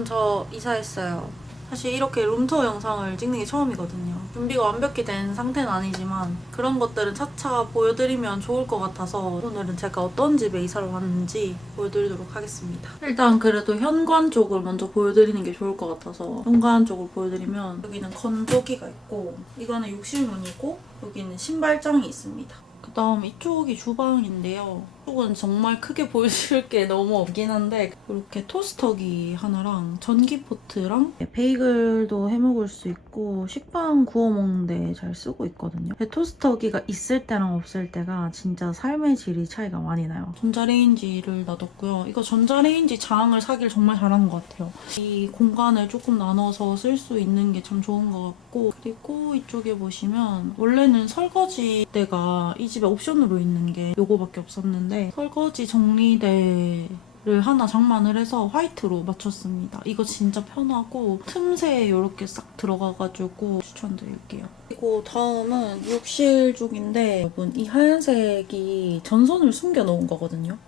여러분 저 이사했어요. 사실 이렇게 룸투어 영상을 찍는 게 처음이거든요. 준비가 완벽히 된 상태는 아니지만 그런 것들은 차차 보여드리면 좋을 것 같아서 오늘은 제가 어떤 집에 이사를 왔는지 보여드리도록 하겠습니다. 일단 그래도 현관 쪽을 먼저 보여드리는 게 좋을 것 같아서 현관 쪽을 보여드리면 여기는 건조기가 있고 이거는 욕실문이고 여기는 신발장이 있습니다. 그 다음 이쪽이 주방인데요. 이쪽은 정말 크게 보여줄 게 너무 없긴 한데 이렇게 토스터기 하나랑 전기포트랑 베이글도 해먹을 수 있고 식빵 구워 먹는데 잘 쓰고 있거든요. 토스터기가 있을 때랑 없을 때가 진짜 삶의 질이 차이가 많이 나요. 전자레인지를 놔뒀고요. 이거 전자레인지 장을 사길 정말 잘한 것 같아요. 이 공간을 조금 나눠서 쓸 수 있는 게 참 좋은 것 같고 그리고 이쪽에 보시면 원래는 설거지대가 이 집에 옵션으로 있는 게 요거밖에 없었는데 설거지 정리대를 하나 장만을 해서 화이트로 맞췄습니다. 이거 진짜 편하고 틈새에 이렇게 싹 들어가가지고 추천드릴게요. 그리고 다음은 욕실 쪽인데 여러분 이 하얀색이 전선을 숨겨놓은 거거든요.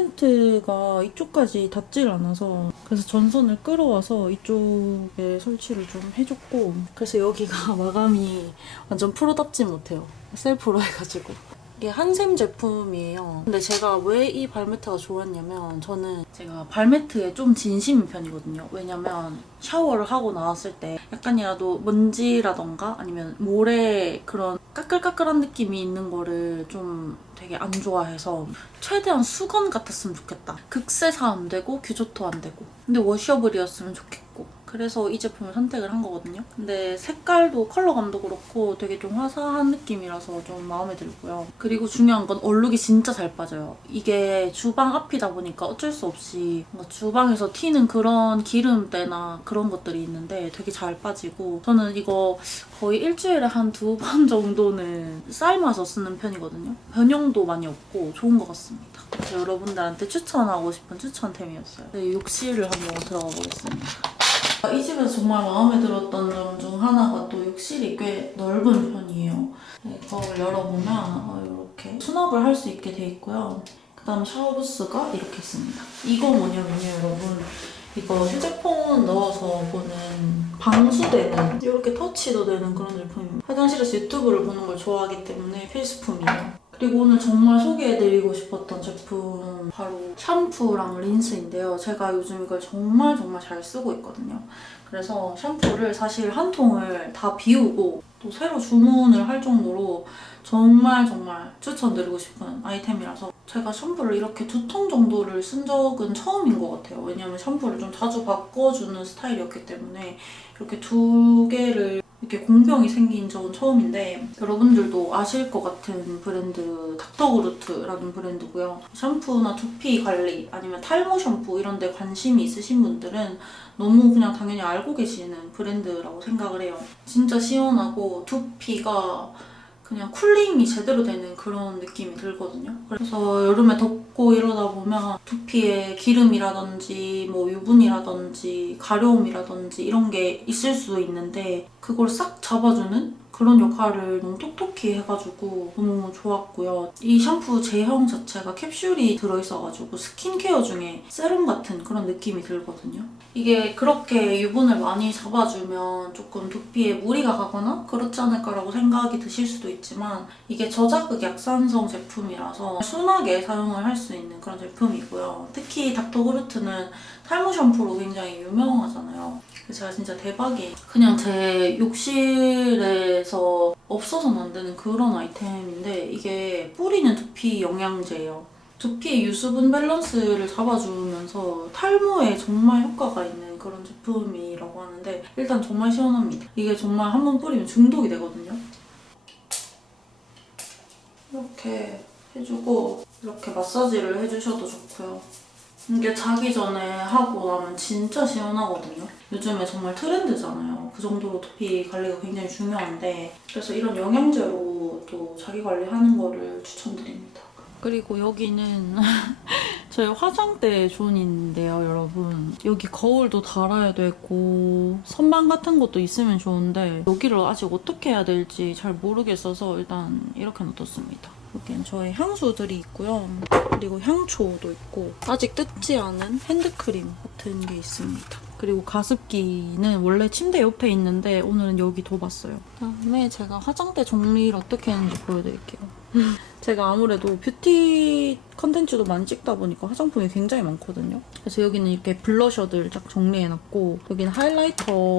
컨센트가 이쪽까지 닿질 않아서 그래서 전선을 끌어와서 이쪽에 설치를 좀 해줬고 그래서 여기가 마감이 완전 프로답지 못해요. 셀프로 해가지고 이게 한샘 제품이에요. 근데 제가 왜 이 발매트가 좋았냐면 저는 제가 발매트에 좀 진심인 편이거든요. 왜냐면 샤워를 하고 나왔을 때 약간이라도 먼지라던가 아니면 모래 그런 까끌까끌한 느낌이 있는 거를 좀 되게 안 좋아해서 최대한 수건 같았으면 좋겠다. 극세사 안 되고 규조토 안 되고 근데 워셔블이었으면 좋겠고 그래서 이 제품을 선택을 한 거거든요. 근데 색깔도 컬러감도 그렇고 되게 좀 화사한 느낌이라서 좀 마음에 들고요. 그리고 중요한 건 얼룩이 진짜 잘 빠져요. 이게 주방 앞이다 보니까 어쩔 수 없이 뭔가 주방에서 튀는 그런 기름때나 그런 것들이 있는데 되게 잘 빠지고 저는 이거 거의 일주일에 한 2번 정도는 삶아서 쓰는 편이거든요. 변형도 많이 없고 좋은 것 같습니다. 그래서 여러분들한테 추천하고 싶은 추천템이었어요. 네, 욕실을 한번 들어가 보겠습니다. 이 집에서 정말 마음에 들었던 점 중 하나가 또 욕실이 꽤 넓은 편이에요. 이걸 열어보면 이렇게 수납을 할 수 있게 돼 있고요. 그 다음 샤워 부스가 이렇게 있습니다. 이거 뭐냐면요 여러분 이거 휴대폰 넣어서 보는 방수되는 이렇게 터치도 되는 그런 제품입니다. 화장실에서 유튜브를 보는 걸 좋아하기 때문에 필수품이에요. 그리고 오늘 정말 소개해드리고 싶었던 제품 바로 샴푸랑 린스인데요. 제가 요즘 이걸 정말 잘 쓰고 있거든요. 그래서 샴푸를 사실 한 통을 다 비우고 또 새로 주문을 할 정도로 정말 추천드리고 싶은 아이템이라서 제가 샴푸를 이렇게 2통 정도를 쓴 적은 처음인 것 같아요. 왜냐면 샴푸를 좀 자주 바꿔주는 스타일이었기 때문에 이렇게 2개를 이렇게 공병이 생긴 적은 처음인데 여러분들도 아실 것 같은 브랜드 닥터그루트라는 브랜드고요. 샴푸나 두피 관리 아니면 탈모 샴푸 이런 데 관심이 있으신 분들은 너무 그냥 당연히 알고 계시는 브랜드라고 생각을 해요. 진짜 시원하고 두피가 그냥 쿨링이 제대로 되는 그런 느낌이 들거든요. 그래서 여름에 덥고 이러다 보면 두피에 기름이라든지 뭐 유분이라든지 가려움이라든지 이런 게 있을 수 있는데 그걸 싹 잡아주는 그런 역할을 너무 톡톡히 해가지고 너무 좋았고요. 이 샴푸 제형 자체가 캡슐이 들어있어가지고 스킨케어 중에 세럼 같은 그런 느낌이 들거든요. 이게 그렇게 유분을 많이 잡아주면 조금 두피에 무리가 가거나 그렇지 않을까라고 생각이 드실 수도 있지만 이게 저자극 약산성 제품이라서 순하게 사용을 할 수 있는 그런 제품이고요. 특히 닥터그루트는 탈모 샴푸로 굉장히 유명하잖아요. 제가 진짜 대박이에요. 그냥 제 욕실에서 없어서는 안 되는 그런 아이템인데 이게 뿌리는 두피 영양제예요. 두피의 유수분 밸런스를 잡아주면서 탈모에 정말 효과가 있는 그런 제품이라고 하는데 일단 정말 시원합니다. 이게 정말 한번 뿌리면 중독이 되거든요. 이렇게 해주고 이렇게 마사지를 해주셔도 좋고요. 이게 자기 전에 하고 나면 진짜 시원하거든요. 요즘에 정말 트렌드잖아요. 그 정도로 두피 관리가 굉장히 중요한데 그래서 이런 영양제로 또 자기 관리하는 거를 추천드립니다. 그리고 여기는 저희 화장대 존인데요, 여러분. 여기 거울도 달아야 되고 선반 같은 것도 있으면 좋은데 여기를 아직 어떻게 해야 될지 잘 모르겠어서 일단 이렇게 놔뒀습니다. 여기는 저의 향수들이 있고요. 그리고 향초도 있고 아직 뜯지 않은 핸드크림 같은 게 있습니다. 그리고 가습기는 원래 침대 옆에 있는데 오늘은 여기 둬봤어요. 그다음에 제가 화장대 정리를 어떻게 했는지 보여드릴게요. 제가 아무래도 뷰티 컨텐츠도 많이 찍다 보니까 화장품이 굉장히 많거든요. 그래서 여기는 이렇게 블러셔들 쫙 정리해놨고, 여기는 하이라이터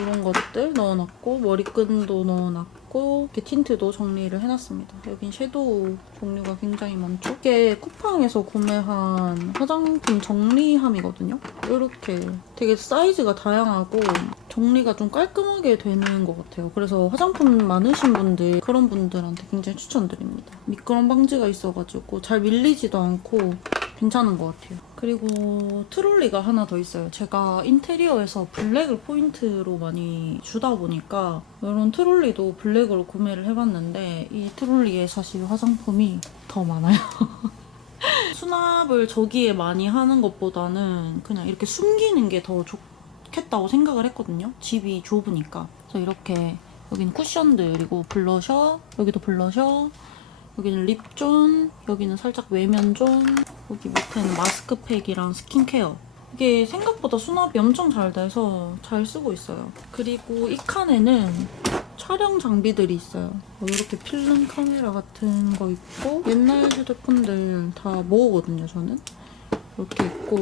이런 것들 넣어놨고, 머리끈도 넣어놨고, 이렇게 틴트도 정리를 해놨습니다. 여긴 섀도우 종류가 굉장히 많죠. 이게 쿠팡에서 구매한 화장품 정리함이거든요. 이렇게 되게 사이즈가 다양하고 정리가 좀 깔끔하게 되는 것 같아요. 그래서 화장품 많으신 분들, 그런 분들한테 굉장히 추천드립니다. 미끄럼 방지가 있어가지고 잘 밀리지도 않고 괜찮은 것 같아요. 그리고 트롤리가 하나 더 있어요. 제가 인테리어에서 블랙을 포인트로 많이 주다 보니까 이런 트롤리도 블랙으로 구매를 해봤는데 이 트롤리에 사실 화장품이 더 많아요. 수납을 저기에 많이 하는 것보다는 그냥 이렇게 숨기는 게 더 좋겠다고 생각을 했거든요. 집이 좁으니까. 그래서 이렇게 여기는 쿠션들, 그리고 블러셔, 여기도 블러셔, 여기는 립존, 여기는 살짝 외면존, 여기 밑에는 마스크팩이랑 스킨케어. 이게 생각보다 수납이 엄청 잘 돼서 잘 쓰고 있어요. 그리고 이 칸에는 촬영 장비들이 있어요. 이렇게 필름 카메라 같은 거 있고, 옛날 휴대폰들 다 모으거든요, 저는. 이렇게 있고,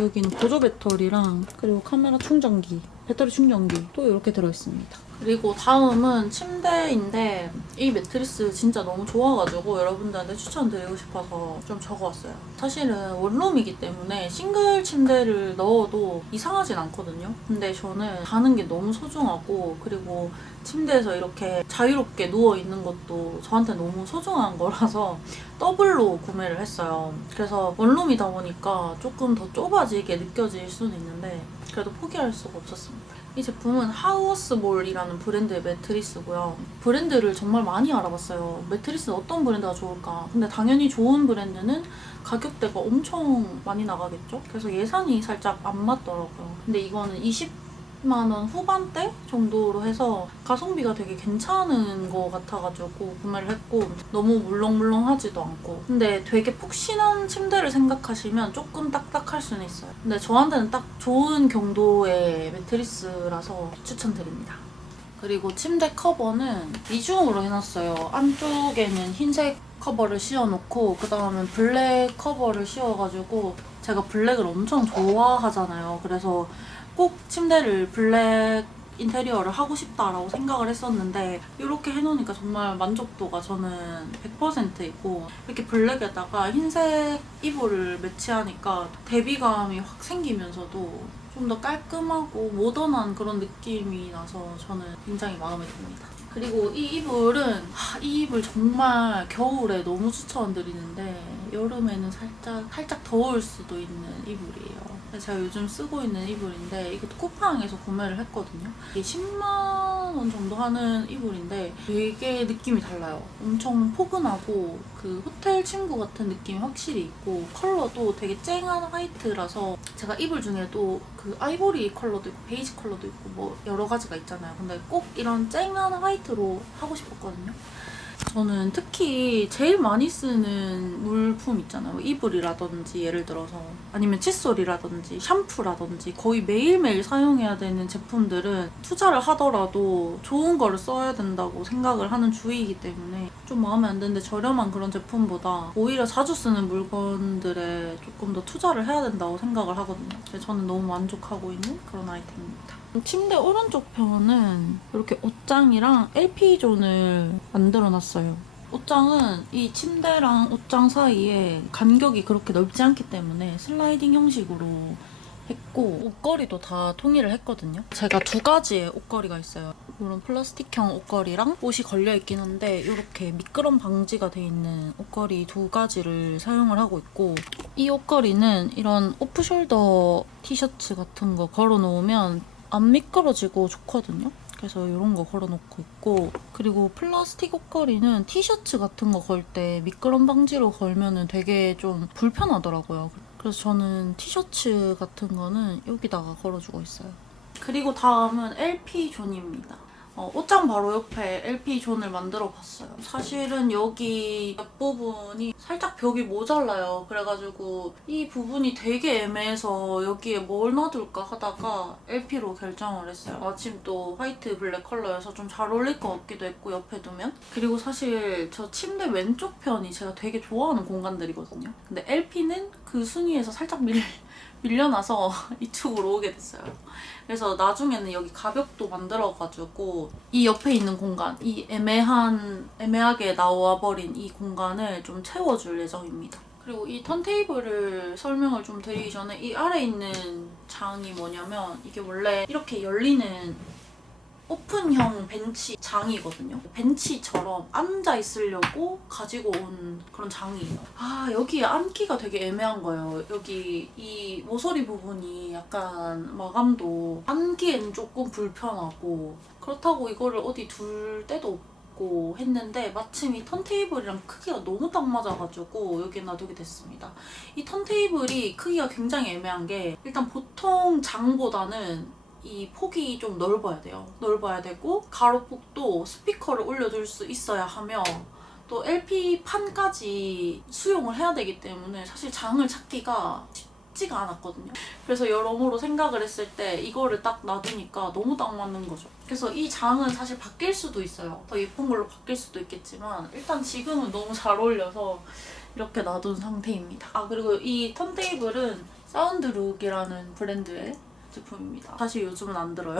여기는 보조 배터리랑 그리고 카메라 충전기, 배터리 충전기 또 이렇게 들어있습니다. 그리고 다음은 침대인데 이 매트리스 진짜 너무 좋아가지고 여러분들한테 추천드리고 싶어서 좀 적어왔어요. 사실은 원룸이기 때문에 싱글 침대를 넣어도 이상하진 않거든요. 근데 저는 자는 게 너무 소중하고, 그리고 침대에서 이렇게 자유롭게 누워있는 것도 저한테 너무 소중한 거라서 더블로 구매를 했어요. 그래서 원룸이다 보니까 조금 더 좁아지게 느껴질 수는 있는데 그래도 포기할 수가 없었습니다. 이 제품은 하우스몰이라는 브랜드의 매트리스고요. 브랜드를 정말 많이 알아봤어요. 매트리스는 어떤 브랜드가 좋을까? 근데 당연히 좋은 브랜드는 가격대가 엄청 많이 나가겠죠? 그래서 예산이 살짝 안 맞더라고요. 근데 이거는 20만 원 후반대 정도로 해서 가성비가 되게 괜찮은 것 같아가지고 구매를 했고, 너무 물렁물렁하지도 않고. 근데 되게 푹신한 침대를 생각하시면 조금 딱딱할 수는 있어요. 근데 저한테는 딱 좋은 경도의 매트리스라서 추천드립니다. 그리고 침대 커버는 이중으로 해놨어요. 안쪽에는 흰색 커버를 씌워놓고 그 다음에 블랙 커버를 씌워가지고, 제가 블랙을 엄청 좋아하잖아요. 그래서 꼭 침대를 블랙 인테리어를 하고 싶다라고 생각을 했었는데 이렇게 해놓으니까 정말 만족도가 저는 100%이고, 이렇게 블랙에다가 흰색 이불을 매치하니까 대비감이 확 생기면서도 좀 더 깔끔하고 모던한 그런 느낌이 나서 저는 굉장히 마음에 듭니다. 그리고 이 이불은 이 이불 정말 겨울에 너무 추천드리는데 여름에는 살짝 더울 수도 있는 이불이에요. 제가 요즘 쓰고 있는 이불인데 이것도 쿠팡에서 구매를 했거든요. 이게 10만 원 정도 하는 이불인데 되게 느낌이 달라요. 엄청 포근하고 그 호텔 침구 같은 느낌이 확실히 있고, 컬러도 되게 쨍한 화이트라서 제가 이불 중에도 그 아이보리 컬러도 있고 베이지 컬러도 있고 뭐 여러 가지가 있잖아요. 근데 꼭 이런 쨍한 화이트로 하고 싶었거든요. 저는 특히 제일 많이 쓰는 물품 있잖아요. 이불이라든지 예를 들어서, 아니면 칫솔이라든지 샴푸라든지 거의 매일매일 사용해야 되는 제품들은 투자를 하더라도 좋은 거를 써야 된다고 생각을 하는 주의이기 때문에 좀 마음에 안 드는데, 저렴한 그런 제품보다 오히려 자주 쓰는 물건들에 조금 더 투자를 해야 된다고 생각을 하거든요. 그래서 저는 너무 만족하고 있는 그런 아이템입니다. 침대 오른쪽 편은 이렇게 옷장이랑 LP존을 만들어놨어요. 옷장은 이 침대랑 옷장 사이에 간격이 그렇게 넓지 않기 때문에 슬라이딩 형식으로 했고, 옷걸이도 다 통일을 했거든요. 제가 두 가지의 옷걸이가 있어요. 이런 플라스틱형 옷걸이랑 옷이 걸려있긴 한데 이렇게 미끄럼 방지가 돼 있는 옷걸이 두 가지를 사용을 하고 있고, 이 옷걸이는 이런 오프숄더 티셔츠 같은 거 걸어놓으면 안 미끄러지고 좋거든요. 그래서 이런 거 걸어놓고 있고, 그리고 플라스틱 옷걸이는 티셔츠 같은 거 걸 때 미끄럼 방지로 걸면은 되게 좀 불편하더라고요. 그래서 저는 티셔츠 같은 거는 여기다가 걸어주고 있어요. 그리고 다음은 LP존입니다. 옷장 바로 옆에 LP 존을 만들어 봤어요. 사실은 여기 옆부분이 살짝 벽이 모자라요. 그래가지고 이 부분이 되게 애매해서 여기에 뭘 놔둘까 하다가 LP로 결정을 했어요. 마침 또 화이트 블랙 컬러여서 좀 잘 어울릴 것 같기도 했고 옆에 두면. 그리고 사실 저 침대 왼쪽 편이 제가 되게 좋아하는 공간들이거든요. 근데 LP는 그 순위에서 살짝 밀려나서 이쪽으로 오게 됐어요. 그래서 나중에는 여기 가벽도 만들어가지고 이 옆에 있는 공간, 이 애매하게 나와버린 이 공간을 좀 채워줄 예정입니다. 그리고 이 턴테이블을 설명을 좀 드리기 전에 이 아래 있는 장이 뭐냐면 이게 원래 이렇게 열리는 오픈형 벤치 장이거든요. 벤치처럼 앉아 있으려고 가지고 온 그런 장이에요. 여기에 앉기가 되게 애매한 거예요. 여기 이 모서리 부분이 약간 마감도 앉기엔 조금 불편하고 그렇다고 이거를 어디 둘 데도 없고 했는데 마침 이 턴테이블이랑 크기가 너무 딱 맞아가지고 여기에 놔두게 됐습니다. 이 턴테이블이 크기가 굉장히 애매한 게 일단 보통 장보다는 이 폭이 좀 넓어야 돼요. 넓어야 되고 가로폭도 스피커를 올려둘 수 있어야 하며 또 LP판까지 수용을 해야 되기 때문에 사실 장을 찾기가 쉽지가 않았거든요. 그래서 여러모로 생각을 했을 때 이거를 딱 놔두니까 너무 딱 맞는 거죠. 그래서 이 장은 사실 바뀔 수도 있어요. 더 예쁜 걸로 바뀔 수도 있겠지만 일단 지금은 너무 잘 어울려서 이렇게 놔둔 상태입니다. 그리고 이 턴테이블은 사운드룩이라는 브랜드의 제품입니다. 사실 요즘은 안 들어요.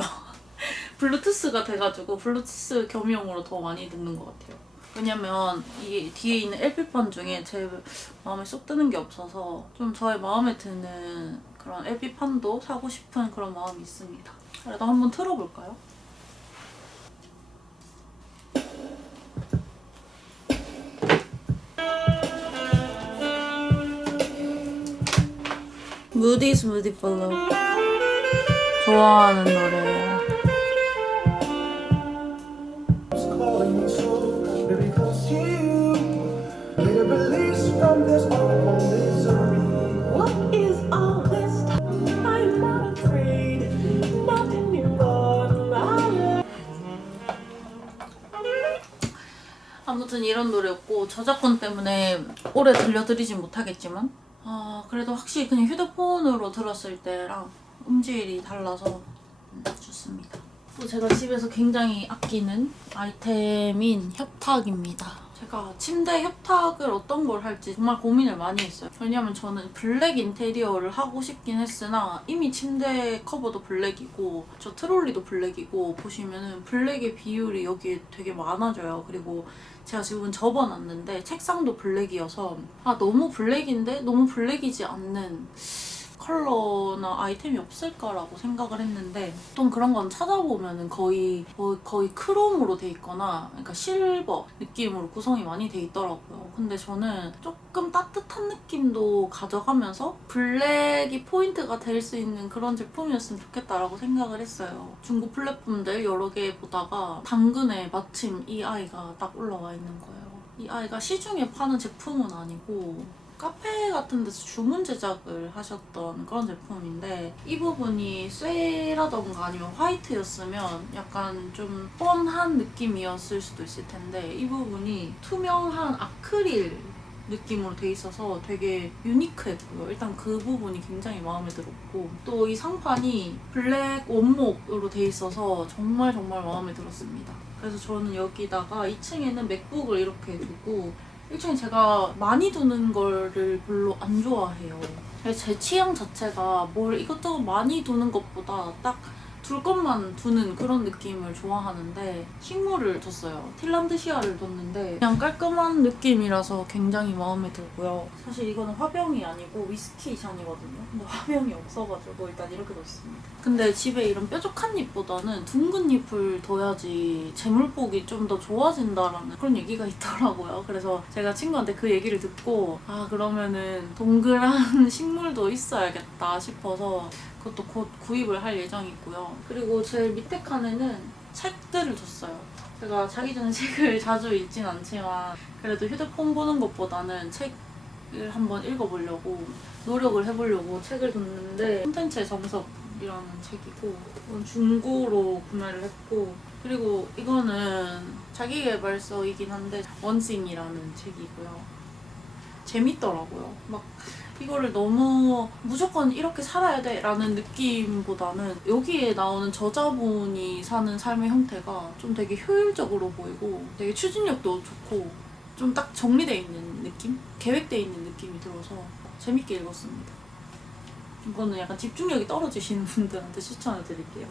블루투스가 돼가지고 블루투스 겸용으로 더 많이 듣는 것 같아요. 왜냐면 이 뒤에 있는 LP판 중에 제 마음에 쏙 드는 게 없어서 좀 저의 마음에 드는 그런 LP판도 사고 싶은 그런 마음이 있습니다. 그래도 한번 틀어볼까요? 무디 스무디 팔로우 좋아하는 노래예요. 아무튼 이런 노래였고 저작권 때문에 오래 들려드리진 못하겠지만 그래도 확실히 그냥 휴대폰으로 들었을 때랑 음질이 달라서 좋습니다. 또 제가 집에서 굉장히 아끼는 아이템인 협탁입니다. 제가 침대 협탁을 어떤 걸 할지 정말 고민을 많이 했어요. 왜냐면 저는 블랙 인테리어를 하고 싶긴 했으나 이미 침대 커버도 블랙이고 저 트롤리도 블랙이고 보시면은 블랙의 비율이 여기에 되게 많아져요. 그리고 제가 지금 접어놨는데 책상도 블랙이어서 너무 블랙인데 너무 블랙이지 않는 컬러나 아이템이 없을까라고 생각을 했는데 보통 그런 건 찾아보면은 거의 크롬으로 돼 있거나 그러니까 실버 느낌으로 구성이 많이 돼 있더라고요. 근데 저는 조금 따뜻한 느낌도 가져가면서 블랙이 포인트가 될 수 있는 그런 제품이었으면 좋겠다라고 생각을 했어요. 중고 플랫폼들 여러 개 보다가 당근에 마침 이 아이가 딱 올라와 있는 거예요. 이 아이가 시중에 파는 제품은 아니고 카페 같은 데서 주문 제작을 하셨던 그런 제품인데 이 부분이 쇠라던가 아니면 화이트였으면 약간 좀 뻔한 느낌이었을 수도 있을 텐데 이 부분이 투명한 아크릴 느낌으로 돼 있어서 되게 유니크했고요. 일단 그 부분이 굉장히 마음에 들었고 또 이 상판이 블랙 원목으로 돼 있어서 정말 마음에 들었습니다. 그래서 저는 여기다가 2층에는 맥북을 이렇게 두고 1층에 제가 많이 두는 거를 별로 안 좋아해요. 제 취향 자체가 뭘 이것저것 많이 두는 것보다 딱 둘 것만 두는 그런 느낌을 좋아하는데 식물을 뒀어요. 틸란드시아를 뒀는데 그냥 깔끔한 느낌이라서 굉장히 마음에 들고요. 사실 이거는 화병이 아니고 위스키 잔이거든요. 근데 화병이 없어가지고 일단 이렇게 뒀습니다. 근데 집에 이런 뾰족한 잎보다는 둥근 잎을 둬야지 재물복이 좀 더 좋아진다라는 그런 얘기가 있더라고요. 그래서 제가 친구한테 그 얘기를 듣고 그러면은 동그란 식물도 있어야겠다 싶어서 그것도 곧 구입을 할 예정이고요. 그리고 제일 밑에 칸에는 책들을 뒀어요. 제가 자기 전에 책을 자주 읽진 않지만 그래도 휴대폰 보는 것보다는 책을 한번 읽어보려고 노력을 해보려고 책을 뒀는데 콘텐츠의 정석이라는 책이고 이건 중고로 구매를 했고 그리고 이거는 자기계발서이긴 한데 원싱이라는 책이고요. 재밌더라고요. 막 이거를 너무 무조건 이렇게 살아야 돼 라는 느낌보다는 여기에 나오는 저자분이 사는 삶의 형태가 좀 되게 효율적으로 보이고 되게 추진력도 좋고 좀 딱 정리되어 있는 느낌? 계획되어 있는 느낌이 들어서 재밌게 읽었습니다. 이거는 약간 집중력이 떨어지시는 분들한테 추천을 드릴게요.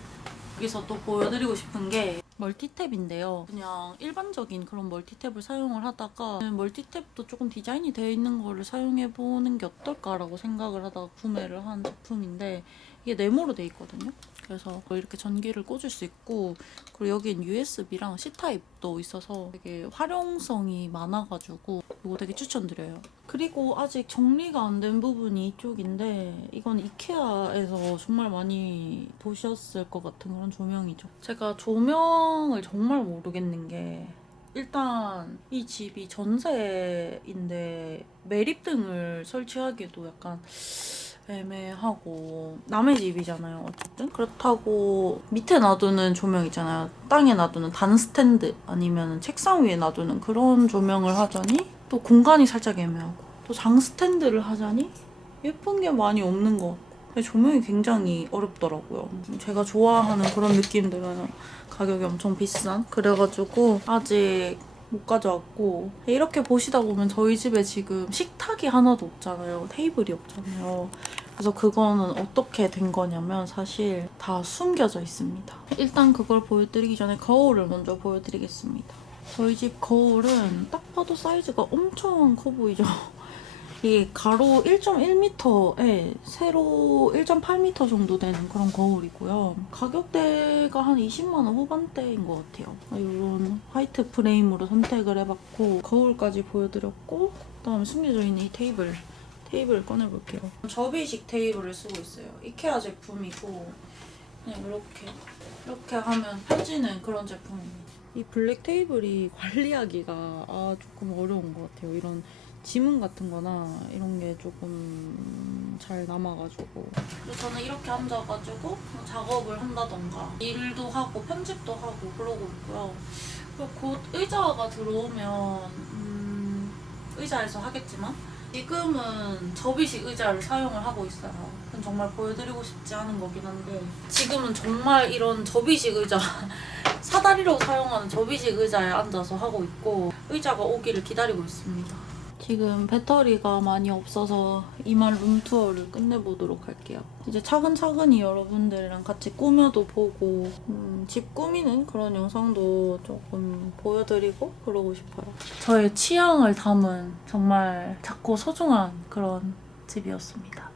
여기서 또 보여드리고 싶은 게 멀티탭인데요. 그냥 일반적인 그런 멀티탭을 사용을 하다가 멀티탭도 조금 디자인이 되어 있는 거를 사용해보는 게 어떨까라고 생각을 하다가 구매를 한 제품인데 이게 네모로 되어 있거든요. 그래서 이렇게 전기를 꽂을 수 있고 그리고 여긴 USB랑 C타입도 있어서 되게 활용성이 많아가지고 이거 되게 추천드려요. 그리고 아직 정리가 안 된 부분이 이쪽인데 이건 이케아에서 정말 많이 보셨을 것 같은 그런 조명이죠. 제가 조명을 정말 모르겠는 게 일단 이 집이 전세인데 매립등을 설치하기도 약간 애매하고 남의 집이잖아요. 어쨌든 그렇다고 밑에 놔두는 조명 있잖아요. 땅에 놔두는 단 스탠드 아니면 책상 위에 놔두는 그런 조명을 하자니 또 공간이 살짝 애매하고 또 장 스탠드를 하자니 예쁜 게 많이 없는 것 같고 조명이 굉장히 어렵더라고요. 제가 좋아하는 그런 느낌들은 가격이 엄청 비싼 그래가지고 아직 못 가져왔고 이렇게 보시다 보면 저희 집에 지금 식탁이 하나도 없잖아요. 테이블이 없잖아요. 그래서 그거는 어떻게 된 거냐면 사실 다 숨겨져 있습니다. 일단 그걸 보여드리기 전에 거울을 먼저 보여드리겠습니다. 저희 집 거울은 딱 봐도 사이즈가 엄청 커 보이죠? 이 가로 1.1m에 세로 1.8m 정도 되는 그런 거울이고요. 가격대가 한 20만 원 후반대인 것 같아요. 이런 화이트 프레임으로 선택을 해봤고 거울까지 보여드렸고 그다음에 숨겨져 있는 이 테이블 꺼내볼게요. 접이식 테이블을 쓰고 있어요. 이케아 제품이고 그냥 이렇게 하면 펴지는 그런 제품입니다. 이 블랙 테이블이 관리하기가 조금 어려운 것 같아요. 이런 지문 같은 거나 이런 게 조금 잘 남아가지고 그래서 저는 이렇게 앉아가지고 작업을 한다던가 일도 하고 편집도 하고 그러고 있고요. 그리고 곧 의자가 들어오면 의자에서 하겠지만 지금은 접이식 의자를 사용을 하고 있어요. 그건 정말 보여드리고 싶지 않은 거긴 한데 지금은 정말 이런 접이식 의자 사다리로 사용하는 접이식 의자에 앉아서 하고 있고 의자가 오기를 기다리고 있습니다. 지금 배터리가 많이 없어서 이만 룸투어를 끝내보도록 할게요. 이제 차근차근히 여러분들이랑 같이 꾸며도 보고 집 꾸미는 그런 영상도 조금 보여드리고 그러고 싶어요. 저의 취향을 담은 정말 작고 소중한 그런 집이었습니다.